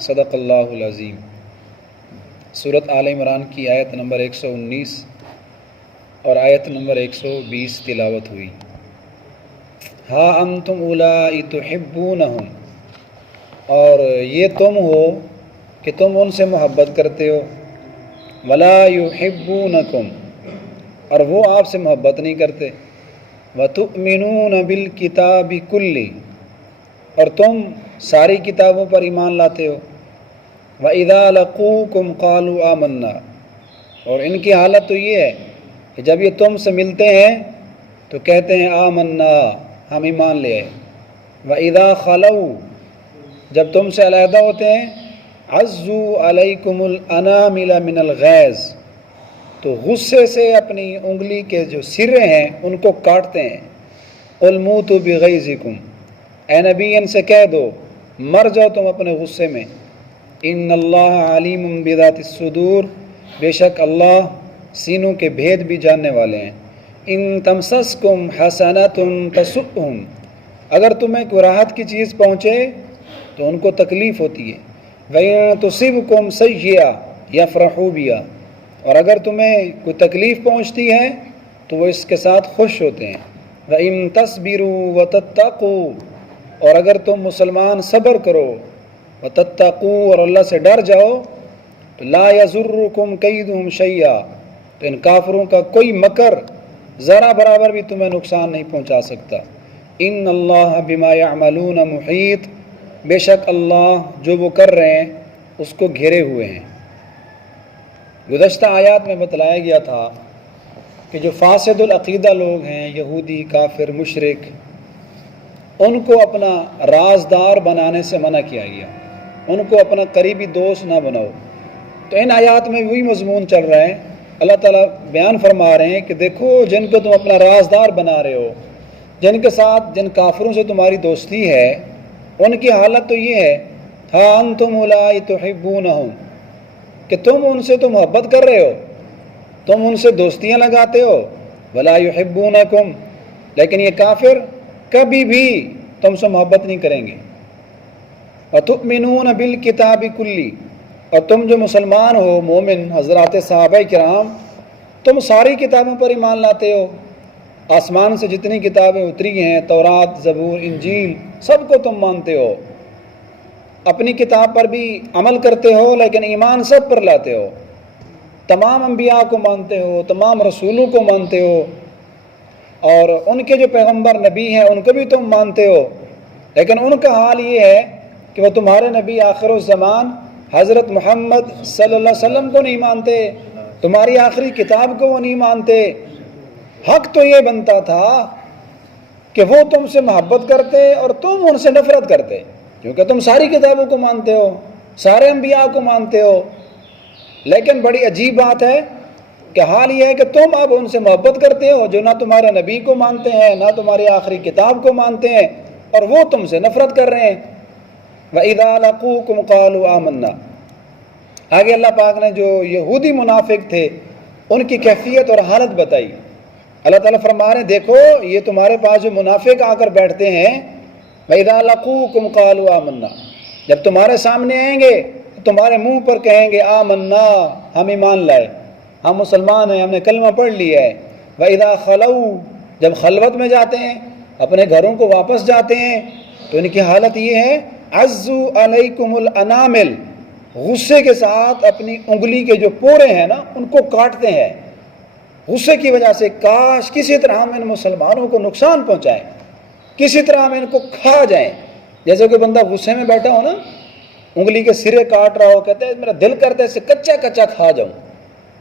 صدق اللہ العظیم۔ سورۃ آل عمران کی آیت نمبر 119 اور آیت نمبر 120 تلاوت ہوئی۔ ہا انتم اولائی تحبونہم، اور یہ تم ہو کہ تم ان سے محبت کرتے ہو، ولا یحبونکم، اور وہ آپ سے محبت نہیں کرتے، وتؤمنون بالکتاب کلی، اور تم ساری کتابوں پر ایمان لاتے ہو، وَإِذَا لَقُوكُمْ قَالُوا آمَنَّا، اور ان کی حالت تو یہ ہے کہ جب یہ تم سے ملتے ہیں تو کہتے ہیں آمنا، ہم ایمان لے آئے، وَإِذَا خَلَوْا، جب تم سے علیحدہ ہوتے ہیں، عَزُّوا عَلَيْكُمُ الْأَنَامِلَ مِنَ الْغَيْظِ، تو غصے سے اپنی انگلی کے جو سرے ہیں ان کو کاٹتے ہیں، قُلْ مُوتُوا بِغَيْظِكُمْ، اے نبی ان سے کہہ دو مر جاؤ تم اپنے غصے میں، ان اللہ علیم بذات الصدور، بے شک اللہ سینوں کے بھید بھی جاننے والے ہیں، ان تمسسکم حسنۃ تسؤہم، اگر تمہیں کوئی راحت کی چیز پہنچے تو ان کو تکلیف ہوتی ہے، وَإِن تُصِبْكُمْ سَیِّئَةٌ یفرحوا بِہَا، اور اگر تمہیں کوئی تکلیف پہنچتی ہے تو وہ اس کے ساتھ خوش ہوتے ہیں، وَإِن تَصْبِرُوا وَتَتَّقُوا، اور اگر تم مسلمان صبر کرو، وَتَتَّقُوا، اور اللہ سے ڈر جاؤ، تو لا يَضُرُّكُمْ كَيْدُهُمْ شَيْئًا، تو ان کافروں کا کوئی مکر ذرا برابر بھی تمہیں نقصان نہیں پہنچا سکتا، ان اللہ بما يعملون محیط، بے شک اللہ جو وہ کر رہے ہیں اس کو گھیرے ہوئے ہیں۔ گزشتہ آیات میں بتلایا گیا تھا کہ جو فاسد العقیدہ لوگ ہیں، یہودی، کافر، مشرک، ان کو اپنا رازدار بنانے سے منع کیا گیا، ان کو اپنا قریبی دوست نہ بناؤ۔ تو ان آیات میں وہی مضمون چل رہا ہے، اللہ تعالیٰ بیان فرما رہے ہیں کہ دیکھو جن کو تم اپنا رازدار بنا رہے ہو، جن کے ساتھ جن کافروں سے تمہاری دوستی ہے، ان کی حالت تو یہ ہے، ہا انتم اولائی تحبونہم، کہ تم ان سے تو محبت کر رہے ہو، تم ان سے دوستیاں لگاتے ہو، ولا یحبونکم، لیکن یہ کافر کبھی بھی تم سے محبت نہیں کریں گے، وَتُؤْمِنُونَ بِالْكِتَابِ كُلِّ، اور تم جو مسلمان ہو، مومن حضرات صحابہ کرام، تم ساری کتابوں پر ایمان لاتے ہو، آسمان سے جتنی کتابیں اتری ہیں، تورات، زبور، انجیل، سب کو تم مانتے ہو، اپنی کتاب پر بھی عمل کرتے ہو لیکن ایمان سب پر لاتے ہو، تمام انبیاء کو مانتے ہو، تمام رسولوں کو مانتے ہو، اور ان کے جو پیغمبر نبی ہیں ان کو بھی تم مانتے ہو، لیکن ان کا حال یہ ہے کہ وہ تمہارے نبی آخر الزمان حضرت محمد صلی اللہ علیہ وسلم کو نہیں مانتے، تمہاری آخری کتاب کو وہ نہیں مانتے۔ حق تو یہ بنتا تھا کہ وہ تم سے محبت کرتے اور تم ان سے نفرت کرتے، کیونکہ تم ساری کتابوں کو مانتے ہو، سارے انبیاء کو مانتے ہو، لیکن بڑی عجیب بات ہے کہ حال یہ ہے کہ تم اب ان سے محبت کرتے ہو جو نہ تمہارے نبی کو مانتے ہیں، نہ تمہاری آخری کتاب کو مانتے ہیں، اور وہ تم سے نفرت کر رہے ہیں۔ وَإِذَا لَقُوكُمْ قَالُوا آمَنَّا، آگے اللہ پاک نے جو یہودی منافق تھے ان کی کیفیت اور حالت بتائی۔ اللہ تعالیٰ فرما رہے ہیں دیکھو یہ تمہارے پاس جو منافق آ کر بیٹھتے ہیں، وَإِذَا لَقُوكُمْ قَالُوا آمَنَّا، جب تمہارے سامنے آئیں گے تو تمہارے منہ پر کہیں گے آمنا، ہم ایمان لائے، ہم مسلمان ہیں، ہم نے کلمہ پڑھ لیا ہے۔ وَإِذَا خَلَوْا، جب خلوت میں جاتے ہیں، اپنے گھروں کو واپس جاتے ہیں، تو ان کی حالت یہ ہے عَزُّوا عَلَيْكُمُ الْأَنَامِلَ، غصے کے ساتھ اپنی انگلی کے جو پورے ہیں نا ان کو کاٹتے ہیں، غصے کی وجہ سے کاش کسی طرح ہم ان مسلمانوں کو نقصان پہنچائیں، کسی طرح ہم ان کو کھا جائیں۔ جیسے کوئی بندہ غصے میں بیٹھا ہو نا، انگلی کے سرے کاٹ رہا ہو، کہتے ہیں میرا دل کرتا ہے اسے کچا کچا کھا جاؤں،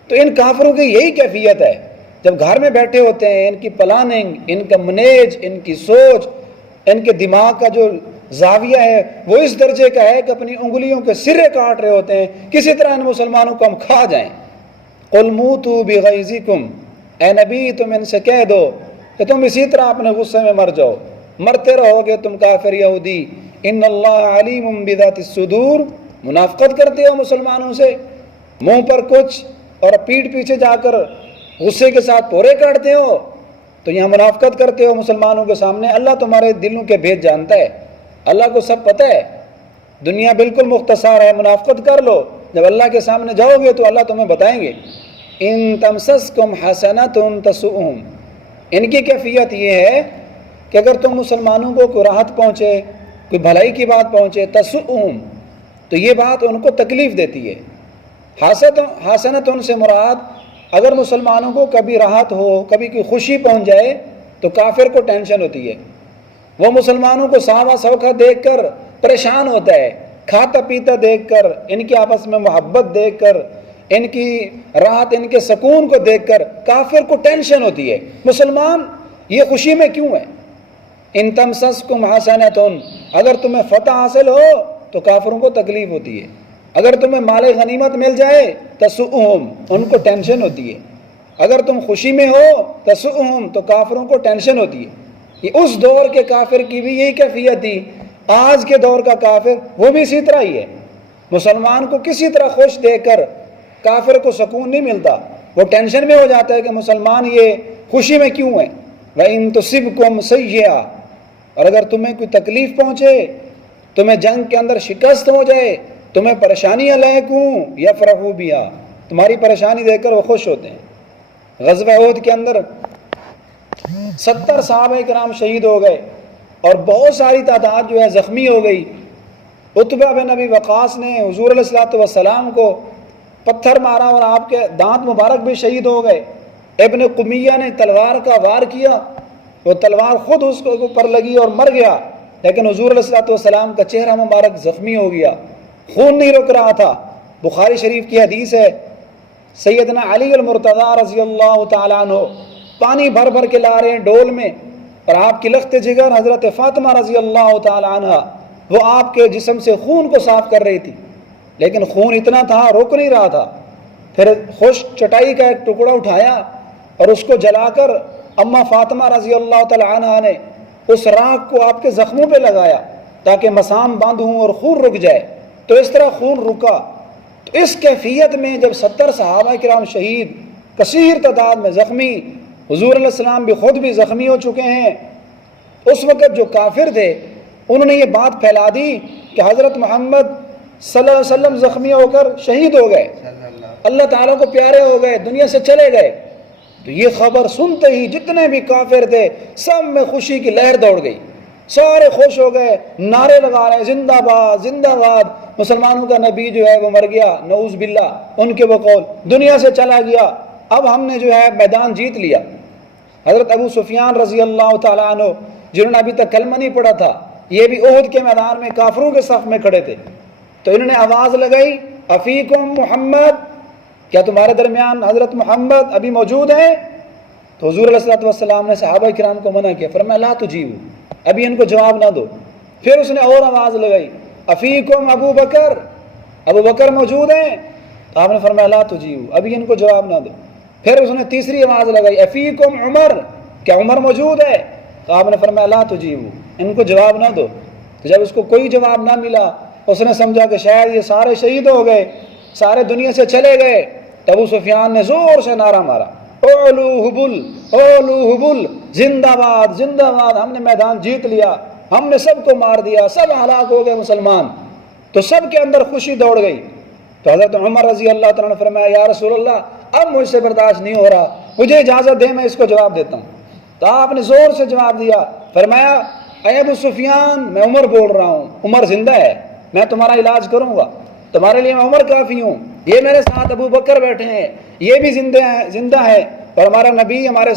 تو ان کافروں کی یہی کیفیت ہے، جب گھر میں بیٹھے ہوتے ہیں ان کی پلاننگ، ان کا منیج، ان کی سوچ، ان کے دماغ کا جو زاویہ ہے وہ اس درجے کا ہے کہ اپنی انگلیوں کے سرے کاٹ رہے ہوتے ہیں، کسی طرح ان مسلمانوں کو ہم کھا جائیں۔ قُلْ مُوتُوا بِغَيْظِكُمْ، اے نبی تم ان سے کہہ دو کہ تم اسی طرح اپنے غصے میں مر جاؤ، مرتے رہو گے تم کافر یہودی، ان اللہ علیم بذات الصدور، منافقت کرتے ہو مسلمانوں سے، منہ پر کچھ اور پیٹھ پیچھے جا کر غصے کے ساتھ پورے کاٹتے ہو، تو یہاں منافقت کرتے ہو مسلمانوں کے سامنے۔ اللہ تمہارے دلوں کے بھید جانتا ہے، اللہ کو سب پتہ ہے، دنیا بالکل مختصر ہے، منافقت کر لو، جب اللہ کے سامنے جاؤ گے تو اللہ تمہیں بتائیں گے ان تمسسکم حسنۃ تسؤہم۔ ان کی کیفیت یہ ہے کہ اگر تم مسلمانوں کو کوئی راحت پہنچے، کوئی بھلائی کی بات پہنچے، تسؤہم، تو یہ بات ان کو تکلیف دیتی ہے۔ حسنۃ سے مراد اگر مسلمانوں کو کبھی راحت ہو، کبھی کوئی خوشی پہنچ جائے تو کافر کو ٹینشن ہوتی ہے، وہ مسلمانوں کو ساوا سوکھا دیکھ کر پریشان ہوتا ہے، کھاتا پیتا دیکھ کر، ان کی آپس میں محبت دیکھ کر، ان کی راحت، ان کے سکون کو دیکھ کر کافر کو ٹینشن ہوتی ہے، مسلمان یہ خوشی میں کیوں ہے؟ ان تمسسکم حسنۃ، اگر تمہیں فتح حاصل ہو تو کافروں کو تکلیف ہوتی ہے، اگر تمہیں مال غنیمت مل جائے تسؤہم، ان کو ٹینشن ہوتی ہے، اگر تم خوشی میں ہو تسؤہم تو کافروں کو ٹینشن ہوتی ہے۔ یہ اس دور کے کافر کی بھی یہی کیفیت تھی، آج کے دور کا کافر وہ بھی اسی طرح ہی ہے۔ مسلمان کو کسی طرح خوش دیکھ کر کافر کو سکون نہیں ملتا، وہ ٹینشن میں ہو جاتا ہے کہ مسلمان یہ خوشی میں کیوں ہے۔ وَإِن تُصِبْكُمْ سَيِّئَةٌ، اور اگر تمہیں کوئی تکلیف پہنچے، تمہیں جنگ کے اندر شکست ہو جائے، تمہیں پریشانیاں لاحق ہوں، یفرحوا بہا، تمہاری پریشانی دیکھ کر وہ خوش ہوتے ہیں۔ غزوہ احد کے اندر 70 صحابہ کرام شہید ہو گئے اور بہت ساری تعداد جو ہے زخمی ہو گئی۔ عتبہ بن ابی وقاص نے حضور علیہ الصلوۃ والسلام کو پتھر مارا اور آپ کے دانت مبارک بھی شہید ہو گئے۔ ابن قمیہ نے تلوار کا وار کیا، وہ تلوار خود اس کو اوپر لگی اور مر گیا، لیکن حضور علیہ الصلوۃ والسلام کا چہرہ مبارک زخمی ہو گیا، خون نہیں رک رہا تھا۔ بخاری شریف کی حدیث ہے، سیدنا علی المرتضیٰ رضی اللہ تعالیٰ عنہ پانی بھر بھر کے لا رہے ہیں ڈول میں، اور آپ کی لخت جگر حضرت فاطمہ رضی اللہ تعالیٰ عنہ وہ آپ کے جسم سے خون کو صاف کر رہی تھی، لیکن خون اتنا تھا رک نہیں رہا تھا۔ پھر خشک چٹائی کا ایک ٹکڑا اٹھایا اور اس کو جلا کر اماں فاطمہ رضی اللہ تعالیٰ عنہ نے اس راکھ کو آپ کے زخموں پہ لگایا تاکہ مسام بند ہوں اور خون رک جائے، تو اس طرح خون رکا۔ تو اس کیفیت میں جب 70 صحابہ کرام شہید، کثیر تعداد میں زخمی، حضور علیہ السلام بھی خود بھی زخمی ہو چکے ہیں، اس وقت جو کافر تھے انہوں نے یہ بات پھیلا دی کہ حضرت محمد صلی اللہ علیہ وسلم زخمی ہو کر شہید ہو گئے، اللہ تعالیٰ کو پیارے ہو گئے، دنیا سے چلے گئے۔ تو یہ خبر سنتے ہی جتنے بھی کافر تھے سب میں خوشی کی لہر دوڑ گئی، سارے خوش ہو گئے، نعرے لگا رہے ہیں زندہ باد زندہ باد، مسلمانوں کا نبی جو ہے وہ مر گیا، نعوذ باللہ ان کے بقول دنیا سے چلا گیا، اب ہم نے جو ہے میدان جیت لیا۔ حضرت ابو سفیان رضی اللہ تعالیٰ عنہ جنہوں نے ابھی تک کلمہ نہیں پڑھا تھا، یہ بھی احد کے میدان میں کافروں کے صف میں کھڑے تھے، تو انہوں نے آواز لگائی افیکم محمد، کیا تمہارے درمیان حضرت محمد ابھی موجود ہیں؟ تو حضور علیہ الصلوۃ والسلام نے صحابہ کرام کو منع کیا، فرمایا لا تجیبوا، ابھی ان کو جواب نہ دو۔ پھر اس نے اور آواز لگائی افیکم ابو بکر، ابو بکر موجود ہیں؟ تو آپ نے فرمایا لا تجیبوا، ابھی ان کو جواب نہ دو۔ پھر اس نے تیسری آواز لگائی افیکم عمر، کیا عمر موجود ہے؟ تو آپ نے فرمایا لا تجیبوا، ان کو جواب نہ دو۔ تو جب اس کو کوئی جواب نہ ملا اس نے سمجھا کہ شاید یہ سارے شہید ہو گئے، سارے دنیا سے چلے گئے، تو ابو سفیان نے زور سے نعرہ مارا اولو حبل اولو حبل، زندہ باد زندہ باد، ہم نے میدان جیت لیا، ہم نے سب کو مار دیا، سب ہلاک ہو گئے مسلمان۔ تو سب کے اندر خوشی دوڑ گئی۔ تو حضرت عمر رضی اللہ تعالیٰ نے فرمایا یا رسول اللہ اب مجھ سے برداشت نہیں ہو رہا، مجھے اجازت دے میں اس کو جواب دیتا ہوں۔ تو آپ نے زور سے جواب دیا، فرمایا اے ابو سفیان میں عمر بول رہا ہوں، عمر زندہ ہے، میں تمہارا علاج کروں گا، تمہارے لیے میں عمر کافی ہوں، یہ میرے ساتھ ابو بکر بیٹھے ہیں یہ بھی زندہ ہے، اور ہمارا نبی ہمارے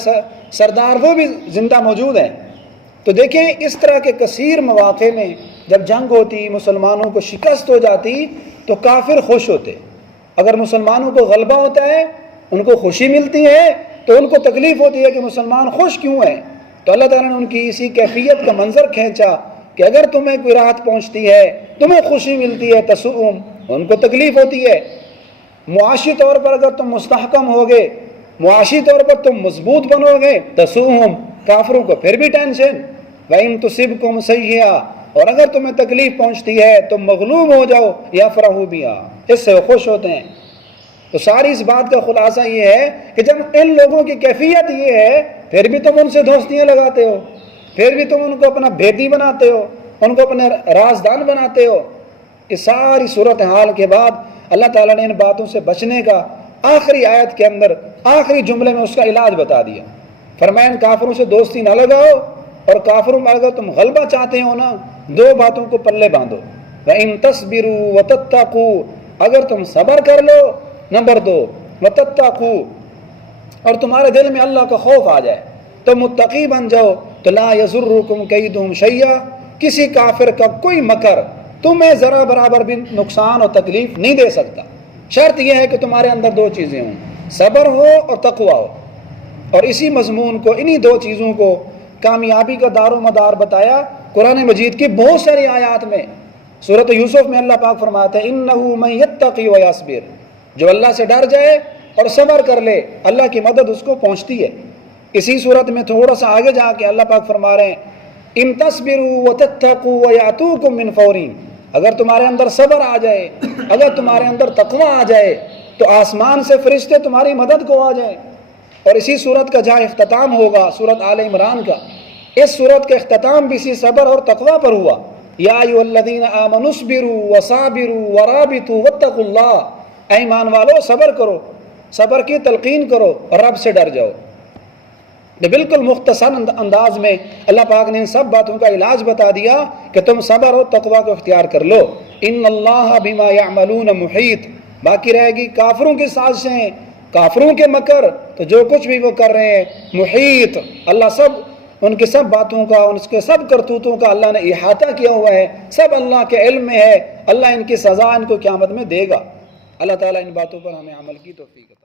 سردار وہ بھی زندہ موجود ہیں۔ تو دیکھیں اس طرح کے کثیر مواقع میں جب جنگ ہوتی، مسلمانوں کو شکست ہو جاتی تو کافر خوش ہوتے، اگر مسلمانوں کو غلبہ ہوتا ہے ان کو خوشی ملتی ہے، تو ان کو تکلیف ہوتی ہے کہ مسلمان خوش کیوں ہیں۔ تو اللہ تعالیٰ نے ان کی اسی کیفیت کا منظر کھینچا کہ اگر تمہیں کوئی راحت پہنچتی ہے، تمہیں خوشی ملتی ہے، تسؤم، ان کو تکلیف ہوتی ہے۔ معاشی طور پر اگر تم مستحکم ہوگے، معاشی طور پر تم مضبوط بنو گے، تسؤم، کافروں کو پھر بھی ٹینشن۔ وَإِن تُصِبْكُمْ سَيِّئَةٌ، اور اگر تمہیں تکلیف پہنچتی ہے تم مغلوب ہو جاؤ، یفرحوا بِهَا، اس سے وہ خوش ہوتے ہیں۔ تو ساری اس بات کا خلاصہ یہ ہے کہ جب ان لوگوں کی کیفیت یہ ہے پھر بھی تم ان سے دوستیاں لگاتے ہو، پھر بھی تم ان کو اپنا بھیدی بناتے ہو، ان کو اپنے رازدان بناتے ہو، اس ساری صورتحال کے بعد اللہ تعالیٰ نے ان باتوں سے بچنے کا آخری آیت کے اندر آخری جملے میں اس کا علاج بتا دیا. فرمایا ان کافروں سے دوستی نہ لگاؤ، اور کافروں میں اگر تم غلبہ چاہتے ہو نا، دو باتوں کو پلے باندھو. وَإِن تَصْبِرُوا وَتَتَّقُوا، اگر تم صبر کر لو. نمبر 2 وَتَتَّقُوا، اور تمہارے دل میں اللہ کا خوف آ جائے، تو متقی بن جاؤ، تو لا یضرکم کیدہم شیئا، کسی کافر کا کوئی مکر تمہیں ذرا برابر بھی نقصان اور تکلیف نہیں دے سکتا. شرط یہ ہے کہ تمہارے اندر دو چیزیں ہوں، صبر ہو اور تقوی ہو. اور اسی مضمون کو، انہی دو چیزوں کو کامیابی کا دار و مدار بتایا قرآن مجید کی بہت ساری آیات میں. سورۃ یوسف میں اللہ پاک فرماتا ہے انہ من یتقی ویصبر، جو اللہ سے ڈر جائے اور صبر کر لے اللہ کی مدد اس کو پہنچتی ہے. اسی صورت میں تھوڑا سا آگے جا کے اللہ پاک فرما رہے ہیں ان تصبروا وتتقوا ویاتوکم من فورہم، اگر تمہارے اندر صبر آ جائے، اگر تمہارے اندر تقوی آ جائے، تو آسمان سے فرشتے تمہاری مدد کو آ جائیں. اور اسی صورت کا جہاں اختتام ہوگا سورۃ آل عمران کا، اس صورت کا اختتام بھی اسی صبر اور تقوی پر ہوا. یا ایھا الذین آمنوا اصبروا وصابروا ورابطوا واتقوا اللہ، اے ایمان والو صبر کرو، صبر کی تلقین کرو اور رب سے ڈر جاؤ. بالکل مختصر انداز میں اللہ پاک نے ان سب باتوں کا علاج بتا دیا کہ تم صبر اور تقوی کو اختیار کر لو. ان اللہ بما یعملون محیط، باقی رہے گی کافروں کی سازشیں، کافروں کے مکر، تو جو کچھ بھی وہ کر رہے ہیں محیط، اللہ سب ان کی سب باتوں کا، ان کے سب کرتوتوں کا اللہ نے احاطہ کیا ہوا ہے، سب اللہ کے علم میں ہے. اللہ ان کی سزا ان کو قیامت میں دے گا. اللہ تعالیٰ ان باتوں پر ہمیں عمل کی توفیق عطا